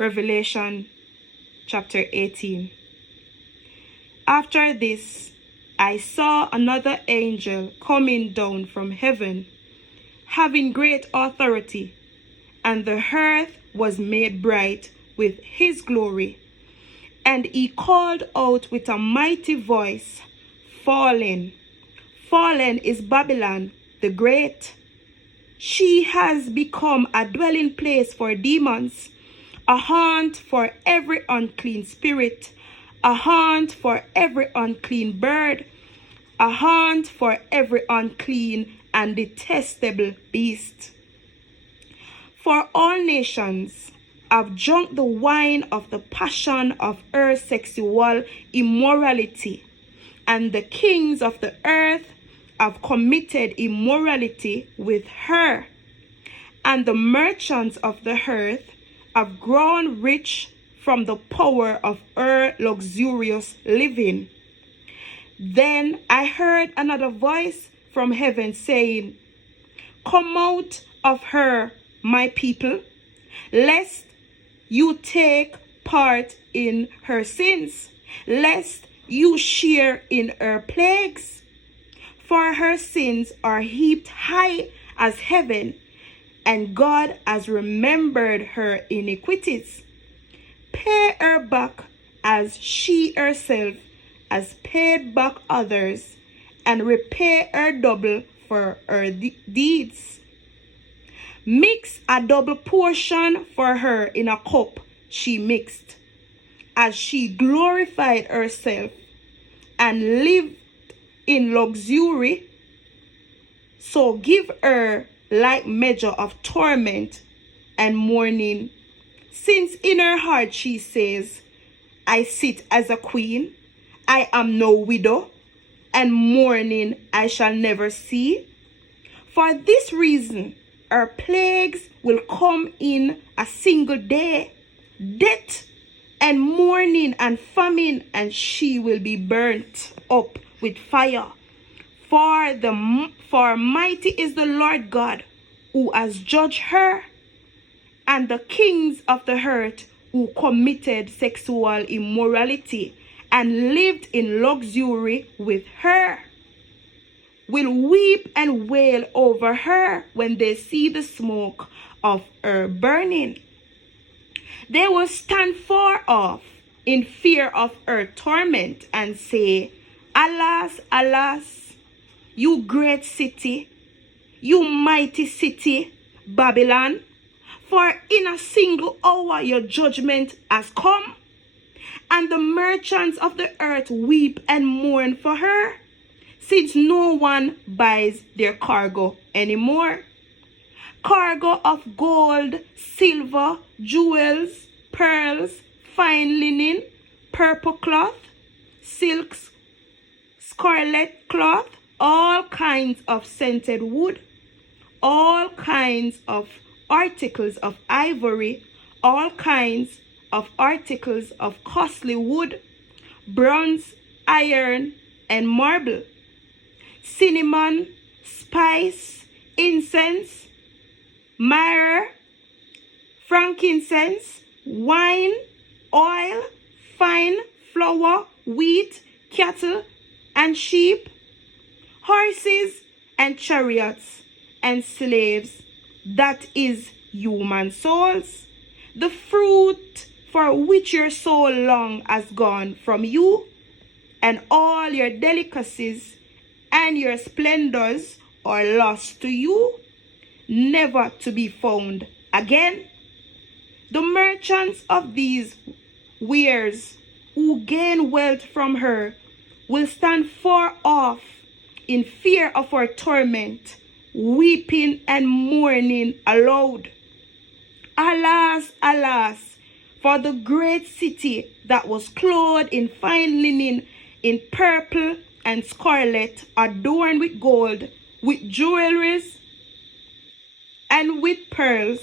Revelation chapter 18. After this, I saw another angel coming down from heaven, having great authority, and the earth was made bright with his glory. And he called out with a mighty voice, Fallen, fallen is Babylon the Great. She has become a dwelling place for demons, a haunt for every unclean spirit, a haunt for every unclean bird, a haunt for every unclean and detestable beast. For all nations have drunk the wine of the passion of her sexual immorality, and the kings of the earth have committed immorality with her, and the merchants of the earth have grown rich from the power of her luxurious living. Then I heard another voice from heaven saying, Come out of her, my people, lest you take part in her sins, lest you share in her plagues. For her sins are heaped high as heaven, and God has remembered her iniquities. Pay her back as she herself has paid back others, and repay her double for her deeds. Mix a double portion for her in a cup she mixed, as she glorified herself and lived in luxury. So give her like measure of torment and mourning, since in her heart she says, I sit as a queen, I am no widow, and mourning I shall never see. For this reason, her plagues will come in a single day, death and mourning and famine, and she will be burnt up with fire. For mighty is the Lord God who has judged her, and the kings of the earth who committed sexual immorality and lived in luxury with her will weep and wail over her when they see the smoke of her burning. They will stand far off in fear of her torment and say, Alas, alas, you great city, you mighty city, Babylon, for in a single hour your judgment has come, and the merchants of the earth weep and mourn for her, since no one buys their cargo anymore. Cargo of gold, silver, jewels, pearls, fine linen, purple cloth, silks, scarlet cloth, all kinds of scented wood, all kinds of articles of ivory, all kinds of articles of costly wood, bronze, iron, and marble, cinnamon, spice, incense, myrrh, frankincense, wine, oil, fine flour, wheat, cattle, and sheep, horses, and chariots, and slaves, that is, human souls, the fruit for which your soul long has gone from you, and all your delicacies and your splendors are lost to you, never to be found again. The merchants of these wares who gain wealth from her will stand far off in fear of her torment, weeping and mourning aloud. Alas, alas, for the great city that was clothed in fine linen, in purple and scarlet, adorned with gold, with jewelries, and with pearls,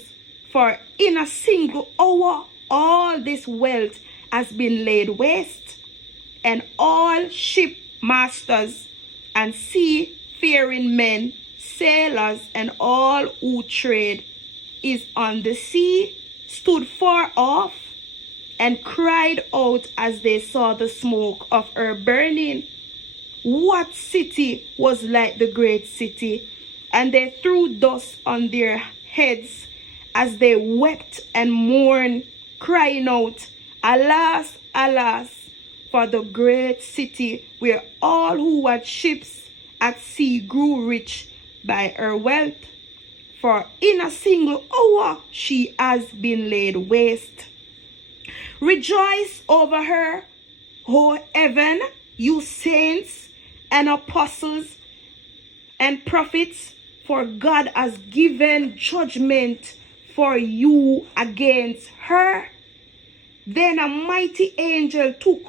for in a single hour all this wealth has been laid waste, and all ship masters and seafaring men, sailors, and all who trade is on the sea stood far off and cried out as they saw the smoke of her burning. What city was like the great city? And they threw dust on their heads as they wept and mourned, crying out, Alas, alas, for the great city where all who had ships at sea grew rich by her wealth. For in a single hour she has been laid waste. Rejoice over her, O heaven, you saints and apostles and prophets, for God has given judgment for you against her. Then a mighty angel took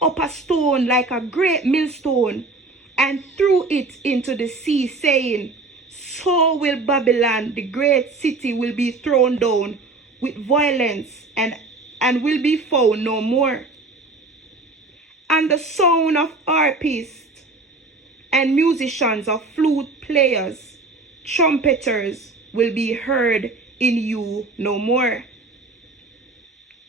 up a stone like a great millstone and threw it into the sea, saying, So will Babylon, the great city, will be thrown down with violence and will be found no more. And the sound of harpists and musicians, of flute players, trumpeters will be heard in you no more.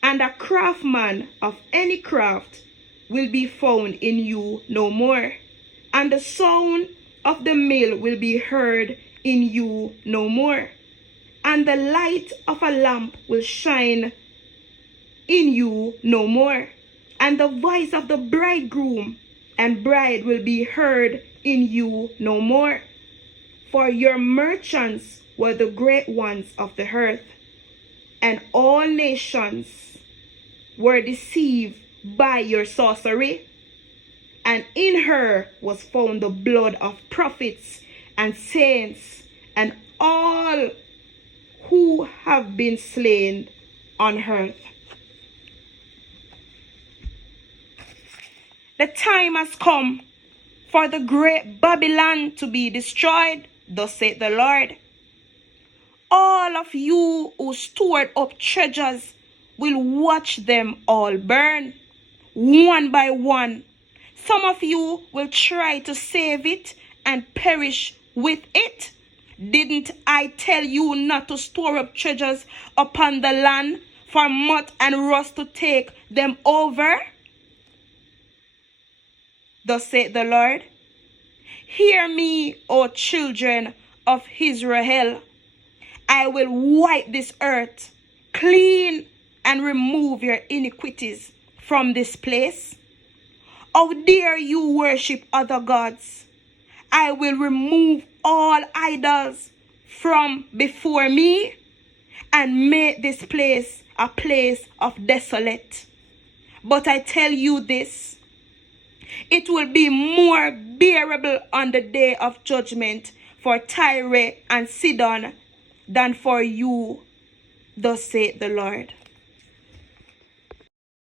And a craftsman of any craft will be found in you no more. And the sound of the mill will be heard in you no more. And the light of a lamp will shine in you no more. And the voice of the bridegroom and bride will be heard in you no more. For your merchants were the great ones of the earth, and all nations were deceived by your sorcery. And in her was found the blood of prophets and saints and all who have been slain on earth. The time has come for the great Babylon to be destroyed, thus saith the Lord. All of you who stored up treasures will watch them all burn, one by one. Some of you will try to save it and perish with it. Didn't I tell you not to store up treasures upon the land, for moth and rust to take them over? Thus saith the Lord. Hear me, O children of Israel. I will wipe this earth clean and remove your iniquities from this place. How dare you worship other gods? I will remove all idols from before me and make this place a place of desolate. But I tell you this, it will be more bearable on the day of judgment for Tyre and Sidon than for you, thus saith the Lord.